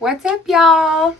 What's up, y'all?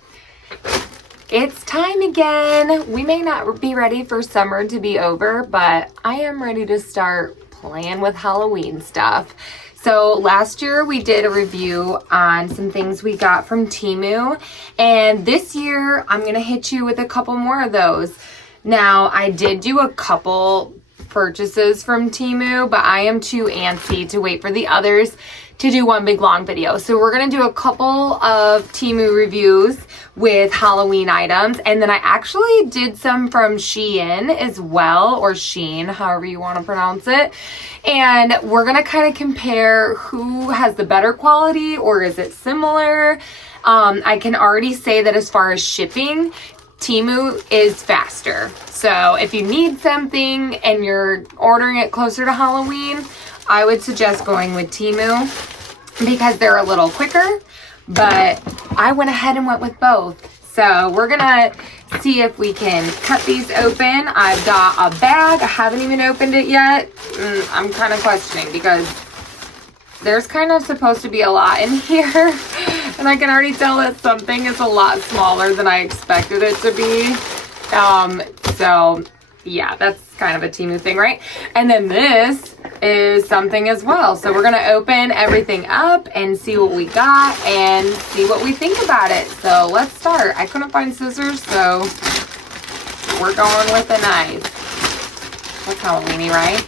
It's time again. We may not be ready for summer to be over, but I am ready to start playing with Halloween stuff. So last year we did a review on some things we got from Temu, and this year I'm gonna hit you with a couple more of those. Now, I did do a couple purchases from Temu, but I am too antsy to wait for the others to do one big long video. So we're gonna do a couple of Temu reviews with Halloween items, and then I actually did some from SHEIN as well, or SHEIN, however you want to pronounce it. And we're gonna kind of compare who has the better quality, or is it similar. I can already say that as far as shipping, Temu is faster. So if you need something and you're ordering it closer to Halloween, I would suggest going with Temu because they're a little quicker, but I went ahead and went with both. So we're gonna see if we can cut these open. I've got a bag. I haven't even opened it yet. I'm kind of questioning because there's kind of supposed to be a lot in here. And I can already tell that something is a lot smaller than I expected it to be. So yeah, that's kind of a Temu thing, right? And then this is something as well. So we're gonna open everything up and see what we got and see what we think about it. So let's start. I couldn't find scissors, so we're going with a knife. That's Halloweeny, right?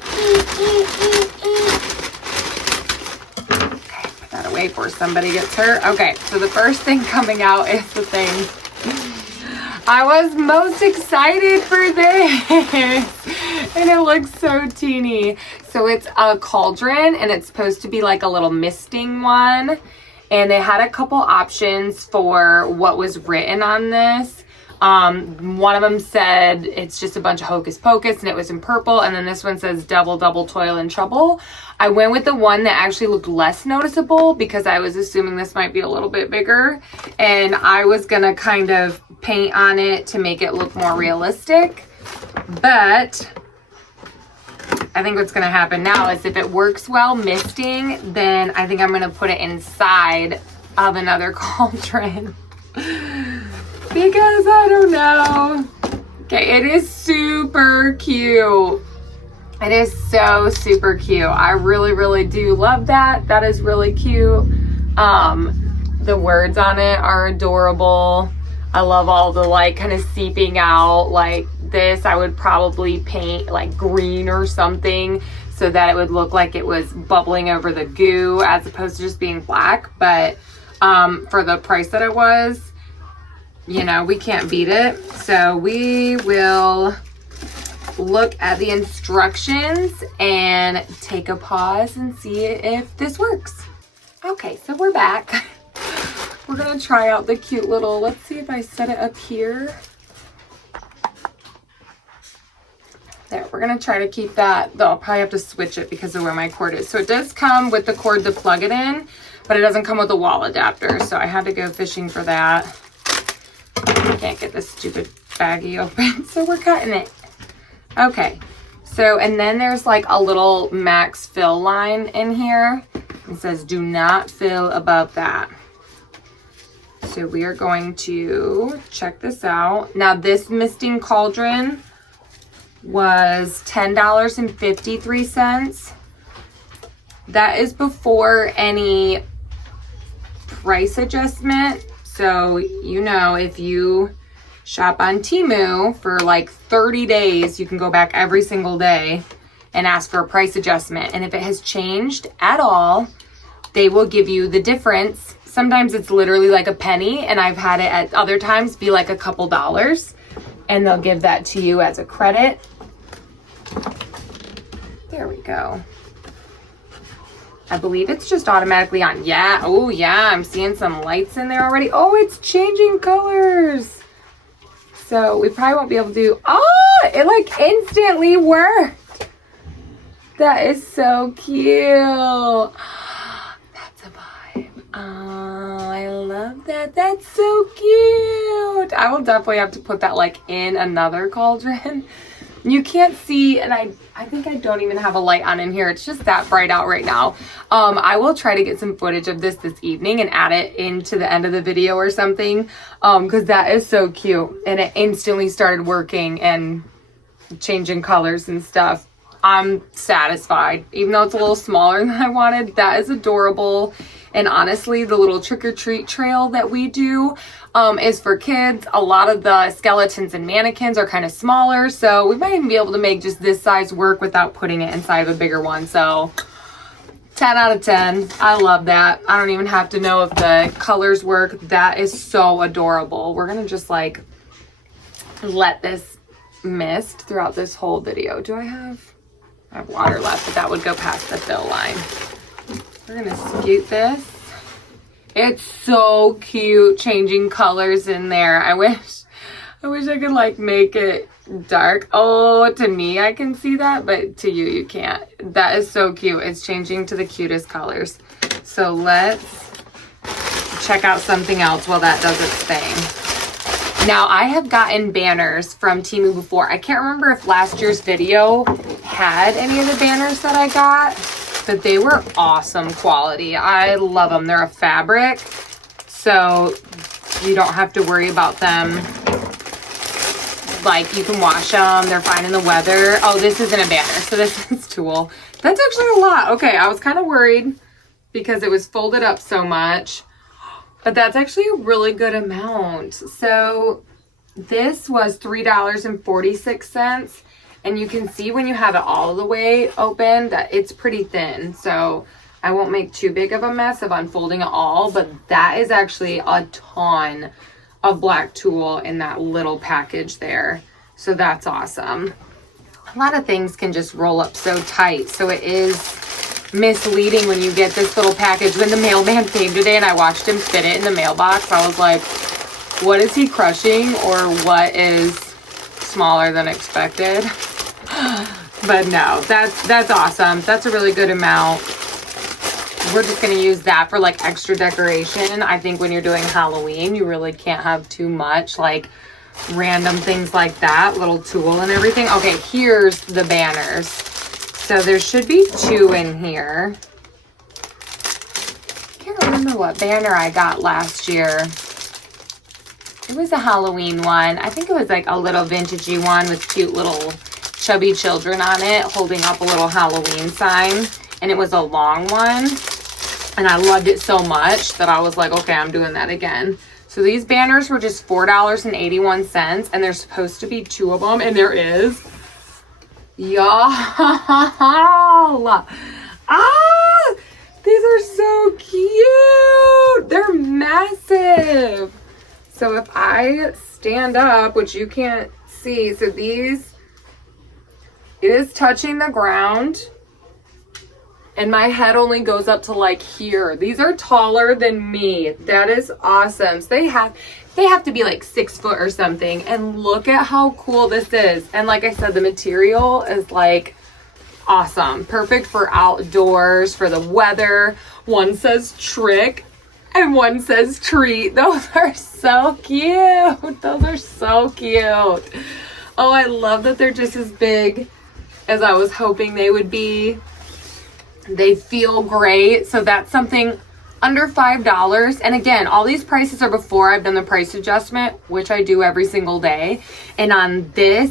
Okay, put that away before somebody gets hurt. Okay, so the first thing coming out is the thing I was most excited for this, and it looks so teeny. So it's a cauldron, and it's supposed to be like a little misting one, and they had a couple options for what was written on this. One of them said it's just a bunch of hocus pocus, and it was in purple, and then this one says double toil and trouble. I went with the one that actually looked less noticeable because I was assuming this might be a little bit bigger, and I was gonna kind of paint on it to make it look more realistic. But I think what's gonna happen now is if it works well misting, then I think I'm gonna put it inside of another cauldron. Because I don't know. Okay, it is super cute. It is so super cute. I really do love that. That is really cute. The words on it are adorable. I love all the like kind of seeping out. Like this, I would probably paint like green or something so that it would look like it was bubbling over the goo as opposed to just being black. But for the price that it was, you know, we can't beat it. So we will look at the instructions and take a pause and see if this works. Okay, so we're back. We're gonna try out the cute little, let's see if I set it up here. There, we're gonna try to keep that, though I'll probably have to switch it because of where my cord is. So it does come with the cord to plug it in, but it doesn't come with a wall adapter. So I had to go fishing for that. I can't get this stupid baggie open, so we're cutting it. Okay, so, and then there's like a little max fill line in here. It says, do not fill above that. So we are going to check this out. Now this misting cauldron was $10.53. That is before any price adjustment. So, you know, if you shop on Temu for like 30 days, you can go back every single day and ask for a price adjustment. And if it has changed at all, they will give you the difference. Sometimes it's literally like a penny, and I've had it at other times be like a couple dollars, and they'll give that to you as a credit. There we go. I believe it's just automatically on. Yeah. Oh, yeah. I'm seeing some lights in there already. Oh, it's changing colors. So we probably won't be able to do. Oh, it like instantly worked. That is so cute. That's a vibe. Oh, I love that. That's so cute. I will definitely have to put that like in another cauldron You can't see, and I think I don't even have a light on in here. It's just that bright out right now. I will try to get some footage of this evening and add it into the end of the video or something, because that is so cute. And it instantly started working and changing colors and stuff. I'm satisfied, even though it's a little smaller than I wanted. That is adorable. And honestly, the little trick-or-treat trail that we do is for kids. A lot of the skeletons and mannequins are kind of smaller, so we might even be able to make just this size work without putting it inside of a bigger one. So 10 out of 10. I love that. I don't even have to know if the colors work. That is so adorable. We're gonna just like let this mist throughout this whole video. I have water left, but that would go past the fill line. We're gonna scoot this. It's so cute changing colors in there. I wish I could like make it dark. Oh, to me I can see that, but to you can't. That is so cute. It's changing to the cutest colors. So let's check out something else while that does its thing. Now, I have gotten banners from Temu before. I can't remember if last year's video had any of the banners that I got, but they were awesome quality. I love them. They're a fabric, so you don't have to worry about them. Like, you can wash them. They're fine in the weather. Oh, this isn't a banner, so this is tulle. That's actually a lot. Okay, I was kind of worried because it was folded up so much, but that's actually a really good amount. So this was $3.46. And you can see when you have it all the way open that it's pretty thin. So I won't make too big of a mess of unfolding it all, but that is actually a ton of black tulle in that little package there. So that's awesome. A lot of things can just roll up so tight. So it is misleading when you get this little package. When the mailman came today and I watched him fit it in the mailbox, I was like, what is he crushing, or what is smaller than expected? But no, that's awesome. That's a really good amount. We're just going to use that for like extra decoration. I think when you're doing Halloween, you really can't have too much like random things like that, little tulle and everything. Okay, here's the banners. So there should be 2 in here. I can't remember what banner I got last year. It was a Halloween one. I think it was like a little vintagey one with cute little chubby children on it holding up a little Halloween sign. And it was a long one. And I loved it so much that I was like, okay, I'm doing that again. So these banners were just $4.81. And there's supposed to be 2 of them. And there is. Y'all. Ah! These are so cute. They're massive. So if I stand up, which you can't see, so these, it is touching the ground, and my head only goes up to like here. These are taller than me. That is awesome. So they have to be like 6 foot or something, and look at how cool this is. And like I said, the material is like awesome. Perfect for outdoors, for the weather. One says trick. And one says treat. Those are so cute. Those are so cute. Oh, I love that they're just as big as I was hoping they would be. They feel great. So that's something under $5. And again, all these prices are before I've done the price adjustment, which I do every single day. And on this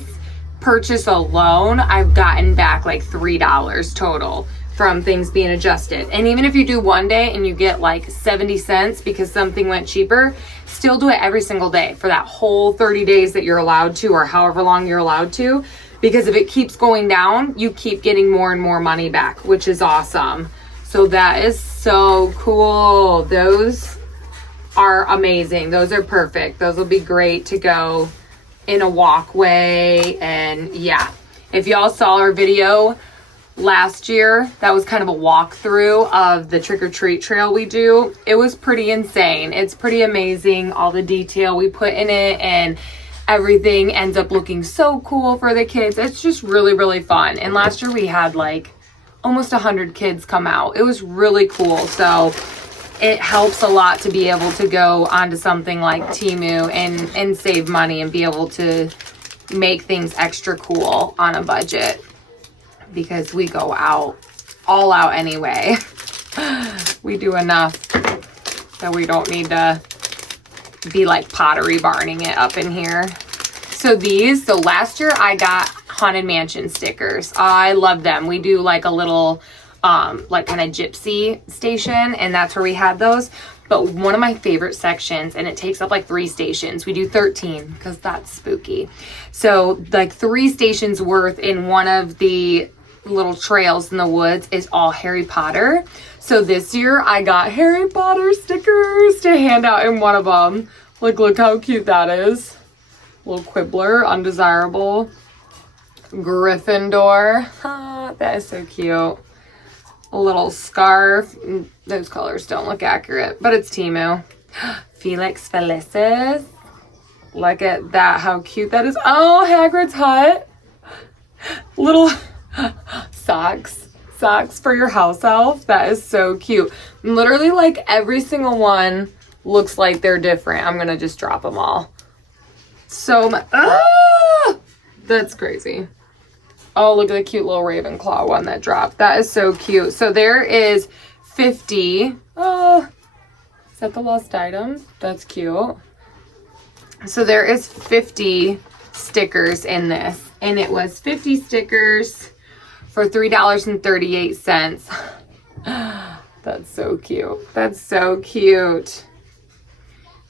purchase alone, I've gotten back like $3 total from things being adjusted. And even if you do one day and you get like 70 cents because something went cheaper, still do it every single day for that whole 30 days that you're allowed to, or however long you're allowed to. Because if it keeps going down, you keep getting more and more money back, which is awesome. So that is so cool. Those are amazing. Those are perfect. Those will be great to go in a walkway. And yeah, if y'all saw our video last year, that was kind of a walkthrough of the trick-or-treat trail we do. It was pretty insane. It's pretty amazing, all the detail we put in it, and everything ends up looking so cool for the kids. It's just really, really fun. And last year we had like almost 100 kids come out. It was really cool. So it helps a lot to be able to go onto something like Temu and save money and be able to make things extra cool on a budget because we go all out anyway. We do enough that we don't need to be like Pottery Barning it up in here. So last year I got Haunted Mansion stickers. I love them. We do like a little like kind of gypsy station, and that's where we had those. But one of my favorite sections, and it takes up like 3 stations. We do 13 because that's spooky. So like 3 stations worth in one of the little trails in the woods is all Harry Potter. So this year I got Harry Potter stickers to hand out in one of them. Like, look how cute that is. Little Quibbler, Undesirable, Gryffindor. That is so cute. A little scarf. Those colors don't look accurate, but it's Temu. Felix Felicis. Look at that, how cute that is. Oh, Hagrid's hut. Little socks for your house elf. That is so cute. Literally, like, every single one looks like they're different. I'm gonna just drop them all. So much. That's crazy. Oh, look at the cute little Ravenclaw one that dropped. That is so cute. So there is 50. Oh, is that the lost items? That's cute. So there is 50 stickers in this. And it was 50 stickers for $3.38. That's so cute. That's so cute.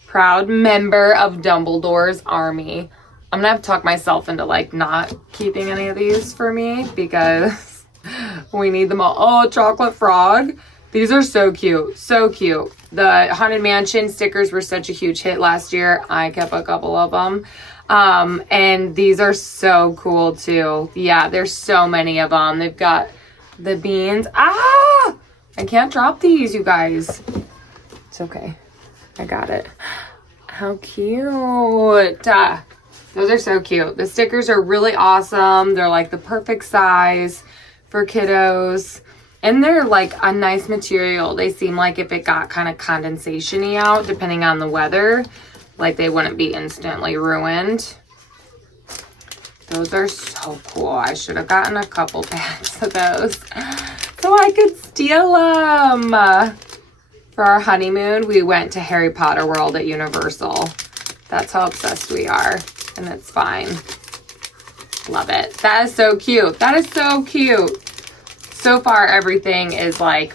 Proud member of Dumbledore's army. I'm gonna have to talk myself into like not keeping any of these for me because we need them all. Oh, chocolate frog. These are so cute. So cute. The Haunted Mansion stickers were such a huge hit last year. I kept a couple of them. And these are so cool too. Yeah, there's so many of them. They've got the beans. I can't drop these, you guys. It's okay. I got it. How cute. Those are so cute. The stickers are really awesome. They're like the perfect size for kiddos. And they're like a nice material. They seem like if it got kind of condensation-y out, depending on the weather, like they wouldn't be instantly ruined. Those are so cool. I should have gotten a couple packs of those so I could steal them. For our honeymoon, we went to Harry Potter World at Universal. That's how obsessed we are. And it's fine. Love it. That is so cute. That is so cute. So far, everything is like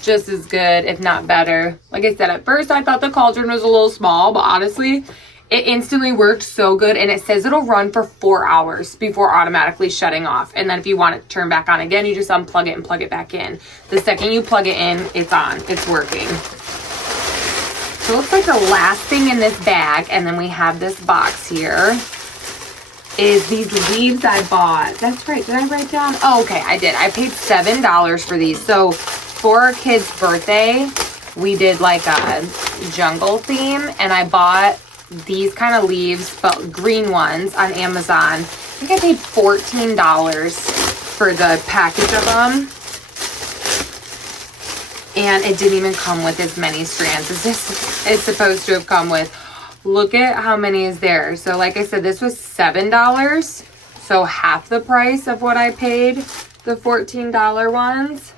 just as good, if not better. Like I said, at first I thought the cauldron was a little small, but honestly, it instantly worked so good. And it says it'll run for 4 hours before automatically shutting off. And then if you want it to turn back on again, you just unplug it and plug it back in. The second you plug it in, it's on. It's working. So it looks like the last thing in this bag, and then we have this box here, is these leaves I bought. That's right. Did I write down? Oh, okay. I did. I paid $7 for these. So for our kid's birthday, we did like a jungle theme, and I bought these kind of leaves, but green ones on Amazon. I think I paid $14 for the package of them. And it didn't even come with as many strands as this is supposed to have come with. Look at how many is there. So like I said, this was $7. So half the price of what I paid the $14 ones.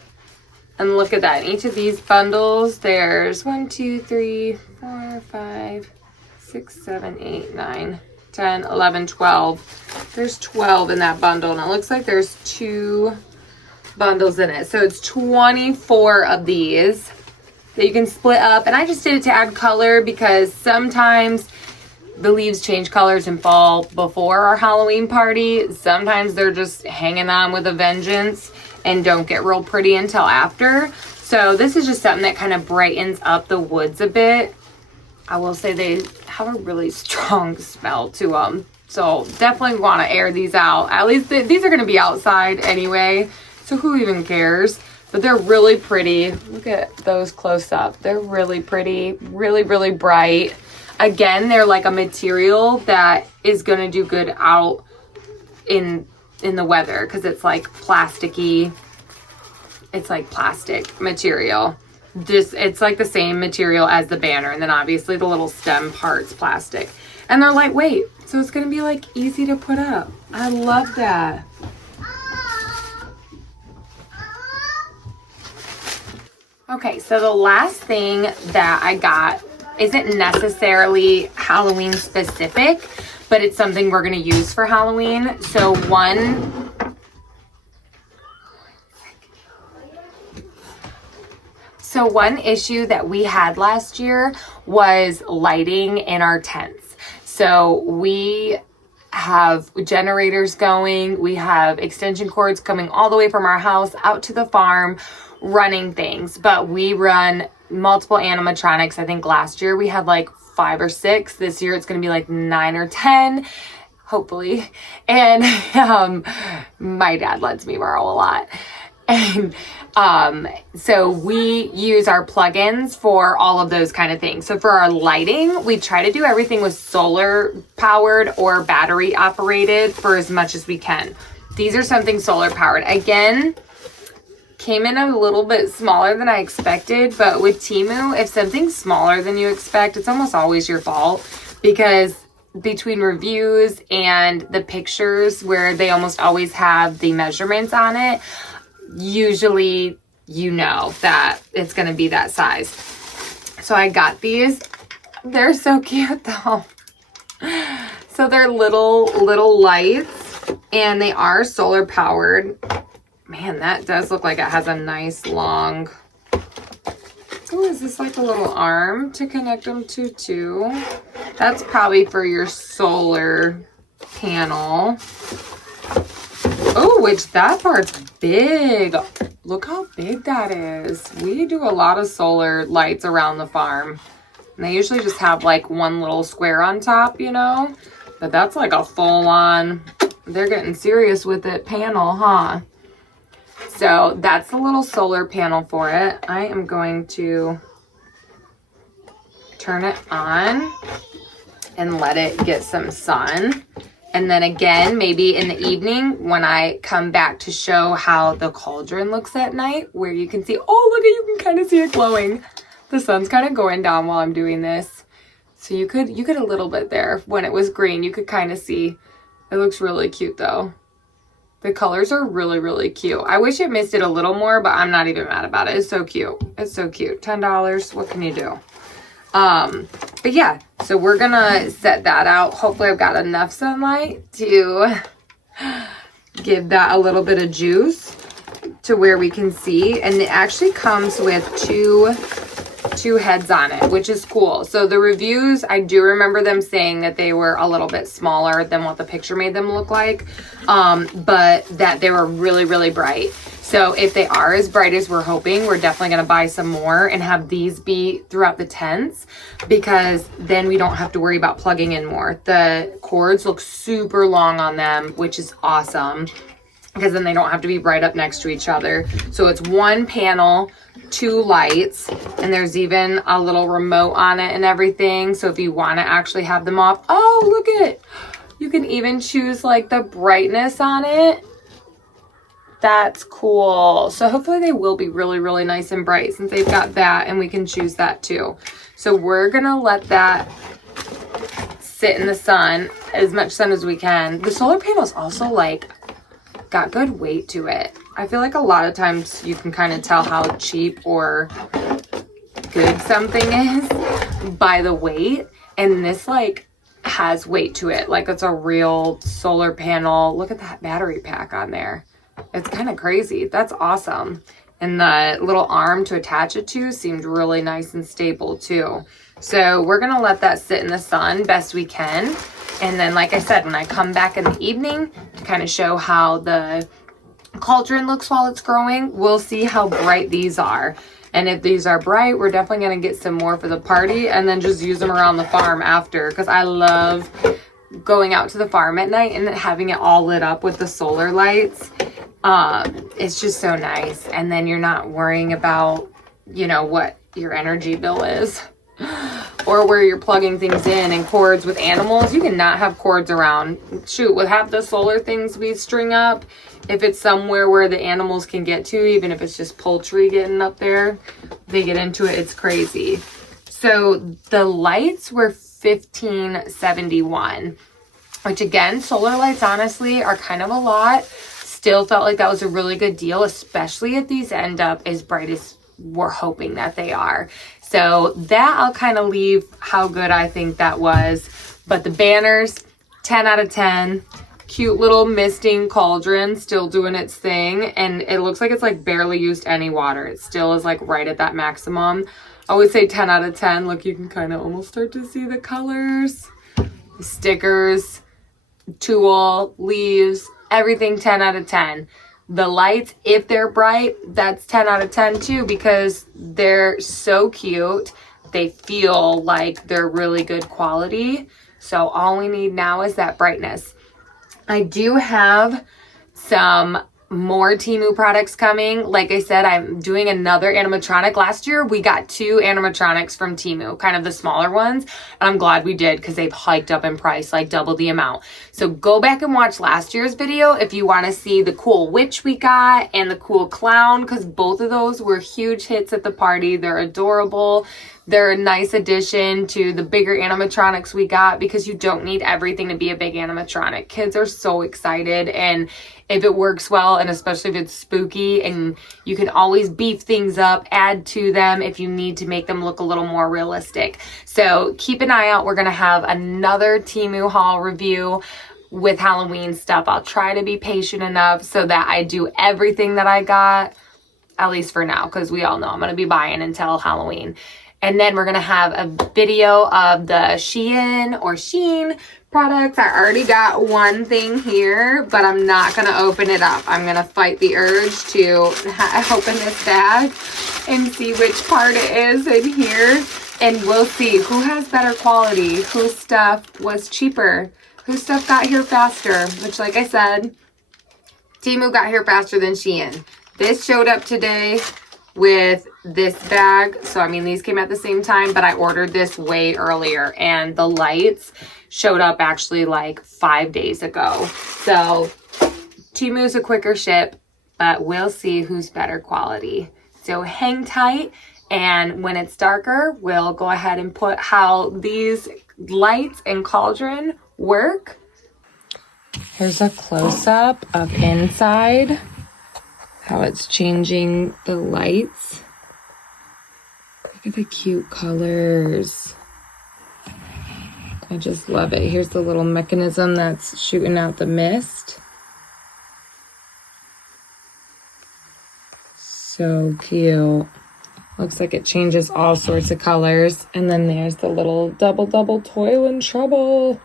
And look at that. In each of these bundles, there's 1, 2, 3, 4, 5, 6, 7, 8, 9, 10, 11, 12. There's 12 in that bundle. And it looks like there's 2 bundles in it. So it's 24 of these that you can split up. And I just did it to add color because sometimes the leaves change colors and fall before our Halloween party. Sometimes they're just hanging on with a vengeance and don't get real pretty until after. So this is just something that kind of brightens up the woods a bit. I will say they have a really strong smell to them. So definitely want to air these out. At least these are going to be outside anyway. So who even cares? But they're really pretty. Look at those close up. They're really pretty, really, really bright. Again, they're like a material that is going to do good out in the weather because it's like plasticky. It's like plastic material. It's like the same material as the banner. And then obviously the little stem part's plastic. And they're lightweight, so it's gonna be like easy to put up. I love that. Okay, so the last thing that I got isn't necessarily Halloween specific, but it's something we're gonna use for Halloween. So one issue that we had last year was lighting in our tents. So we have generators going, we have extension cords coming all the way from our house out to the farm, running things, but we run multiple animatronics. I think last year we had like 5 or 6. This year it's going to be like 9 or 10, hopefully. And my dad lets me borrow a lot. And so we use our plugins for all of those kind of things. So for our lighting, we try to do everything with solar powered or battery operated for as much as we can. These are something solar powered. Again, came in a little bit smaller than I expected, but with Temu, if something's smaller than you expect, it's almost always your fault, because between reviews and the pictures where they almost always have the measurements on it, usually you know that it's going to be that size. So I got these. They're so cute though. So they're little lights, and they are solar powered. Man, that does look like it has a nice long... Oh, is this like a little arm to connect them to too? That's probably for your solar panel. Oh, which that part's big. Look how big that is. We do a lot of solar lights around the farm. And they usually just have like one little square on top, you know? But that's like a full-on, they're getting serious with it, panel, huh? So that's the little solar panel for it. I am going to turn it on and let it get some sun. And then again, maybe in the evening when I come back to show how the cauldron looks at night, where you can see, oh, look, you can kind of see it glowing. The sun's kind of going down while I'm doing this. So you could a little bit there. When it was green, you could kind of see. It looks really cute though. The colors are really, really cute. I wish it missed it a little more, but I'm not even mad about it. It's so cute. It's so cute. $10. What can you do? But yeah, so we're gonna set that out. Hopefully I've got enough sunlight to give that a little bit of juice to where we can see. And it actually comes with two heads on it, which is cool. So the reviews, I do remember them saying that they were a little bit smaller than what the picture made them look like, but that they were really, really bright. So if they are as bright as we're hoping, we're definitely going to buy some more and have these be throughout the tents, because then we don't have to worry about plugging in more. The cords look super long on them, which is awesome, because then they don't have to be right up next to each other. So it's one panel, 2 lights, and there's even a little remote on it and everything. So if you want to actually have them off, oh, look at it. You can even choose like the brightness on it. That's cool. So hopefully they will be really, really nice and bright, since they've got that, and we can choose that too. So we're gonna let that sit in the sun, as much sun as we can. The solar panel is also like got good weight to it. I feel like a lot of times you can kind of tell how cheap or good something is by the weight, and this like has weight to it. Like it's a real solar panel. Look at that battery pack on there. It's kind of crazy. That's awesome. And the little arm to attach it to seemed really nice and stable too. So we're gonna let that sit in the sun best we can. And then, like I said, when I come back in the evening to kind of show how the cauldron looks while it's growing, we'll see how bright these are. And if these are bright, we're definitely going to get some more for the party, and then just use them around the farm after, because I love going out to the farm at night and having it all lit up with the solar lights. It's just so nice. And then you're not worrying about, you know, what your energy bill is. Or where you're plugging things in, and cords with animals. You cannot have cords around. Shoot, with half the solar things we string up, if it's somewhere where the animals can get to, even if it's just poultry getting up there, they get into it. It's crazy. So the lights were $15.71, which again, solar lights honestly are kind of a lot. Still felt like that was a really good deal, especially if these end up as bright as we're hoping that they are. So that I'll kind of leave how good I think that was. But the banners, 10 out of 10. Cute little misting cauldron, still doing its thing. And it looks like it's like barely used any water. It still is like right at that maximum. I would say 10 out of 10. Look, you can kind of almost start to see the colors. The stickers, tulle, leaves, everything 10 out of 10. The lights, if they're bright, that's 10 out of 10 too, because they're so cute. They feel like they're really good quality. So all we need now is that brightness. I do have some more Temu products coming. Like I said, I'm doing another animatronic. Last year, we got 2 animatronics from Temu, kind of the smaller ones. And I'm glad we did because they've hiked up in price, like double the amount. So go back and watch last year's video if you want to see the cool witch we got and the cool clown, because both of those were huge hits at the party. They're adorable. They're a nice addition to the bigger animatronics we got, because you don't need everything to be a big animatronic. Kids are so excited, and if it works well, and especially if it's spooky, and you can always beef things up, add to them if you need to make them look a little more realistic. So keep an eye out. We're going to have another Temu haul review with Halloween stuff. I'll try to be patient enough so that I do everything that I got, at least for now, because we all know I'm going to be buying until Halloween. And then we're going to have a video of the SHEIN products. I already got one thing here, but I'm not going to open it up. I'm going to fight the urge to open this bag and see which part it is in here. And we'll see who has better quality, whose stuff was cheaper, whose stuff got here faster, which, like I said, Temu got here faster than SHEIN. This showed up today with this bag. So, I mean, these came at the same time, but I ordered this way earlier, and the lights showed up actually like 5 days ago. So, Temu's a quicker ship, but we'll see who's better quality. So, hang tight, and when it's darker, we'll go ahead and put how these lights and cauldron work. Here's a close-up of inside, how it's changing the lights. Look at the cute colors. I just love it. Here's the little mechanism that's shooting out the mist. So cute. Looks like it changes all sorts of colors. And then there's the little double toil and trouble.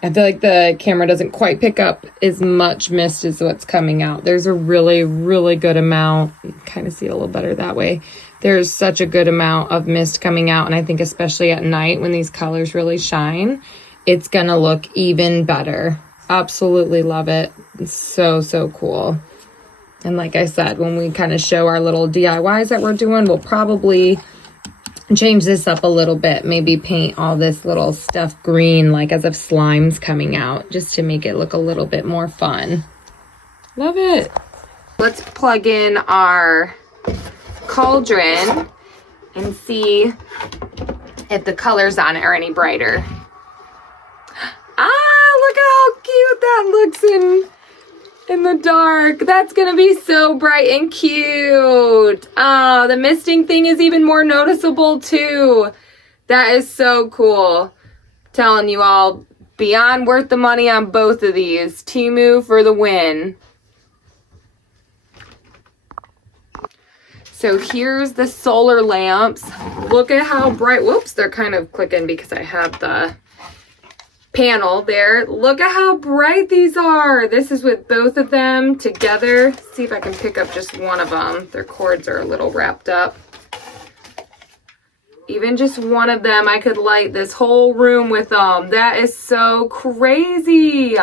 I feel like the camera doesn't quite pick up as much mist as what's coming out. There's a really, really good amount. You can kind of see it a little better that way. There's such a good amount of mist coming out. And I think especially at night when these colors really shine, it's going to look even better. Absolutely love it. It's so, so cool. And like I said, when we kind of show our little DIYs that we're doing, we'll probably change this up a little bit. Maybe paint all this little stuff green, like as if slime's coming out, just to make it look a little bit more fun. Love it. Let's plug in our cauldron and see if the colors on it are any brighter. Ah, look at how cute that looks in the dark. That's gonna be so bright and cute. Ah, the misting thing is even more noticeable too. That is so cool. Telling you all, beyond worth the money on both of these. Temu for the win. So here's the solar lamps. Look at how bright. Whoops, they're kind of clicking because I have the panel there. Look at how bright these are. This is with both of them together. See if I can pick up just one of them. Their cords are a little wrapped up. Even just one of them, I could light this whole room with them. That is so crazy.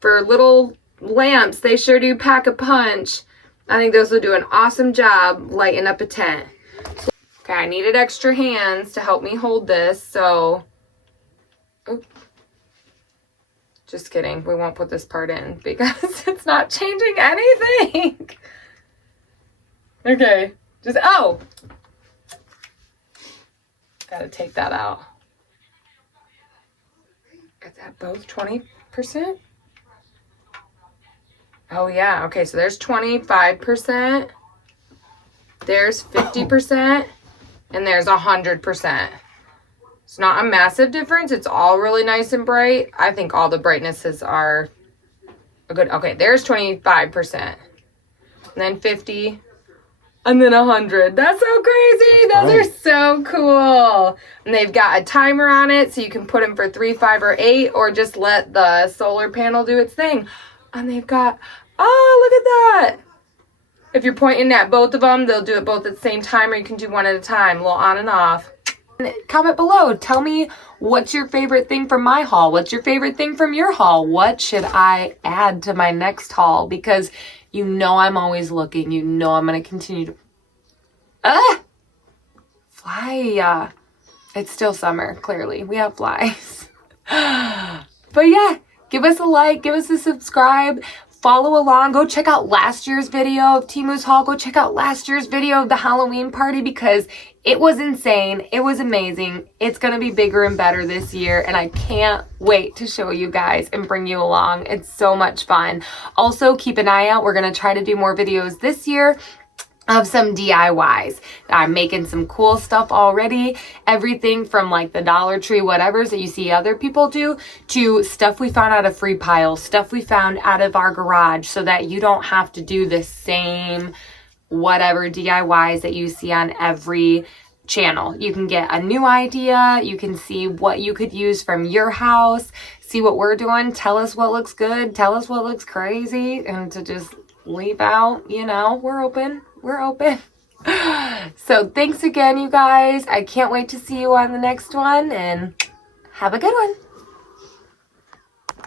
For little lamps, they sure do pack a punch. I think those will do an awesome job lighting up a tent. Okay, I needed extra hands to help me hold this, so... Oops. Just kidding. We won't put this part in because it's not changing anything. Okay. Just, oh! Gotta take that out. Is that both 20%? Oh yeah, okay, so there's 25%, there's 50%, and there's 100%. It's not a massive difference. It's all really nice and bright. I think all the brightnesses are a good, okay, there's 25%, and then 50, and then 100. That's so crazy. Those are so cool. And they've got a timer on it, so you can put them for 3, 5, or 8, or just let the solar panel do its thing. And they've got, oh, look at that. If you're pointing at both of them, they'll do it both at the same time, or you can do one at a time, a little on and off. Comment below. Tell me what's your favorite thing from my haul. What's your favorite thing from your haul? What should I add to my next haul? Because you know I'm always looking. You know I'm going to continue to... Fly. It's still summer, clearly. We have flies. But yeah, give us a like. Give us a subscribe. Follow along. Go check out last year's video of Temu's haul. Go check out last year's video of the Halloween party because it was insane. It was amazing. It's going to be bigger and better this year, and I can't wait to show you guys and bring you along. It's so much fun. Also, keep an eye out. We're going to try to do more videos this year of some DIYs. I'm making some cool stuff already. Everything from like the Dollar Tree whatevers that you see other people do to stuff we found out of free piles, stuff we found out of our garage so that you don't have to do the same whatever DIYs that you see on every channel. You can get a new idea. You can see what you could use from your house, see what we're doing, tell us what looks good, tell us what looks crazy, and to just leave out, you know, we're open. We're open. So thanks again, you guys. I can't wait to see you on the next one, and have a good one.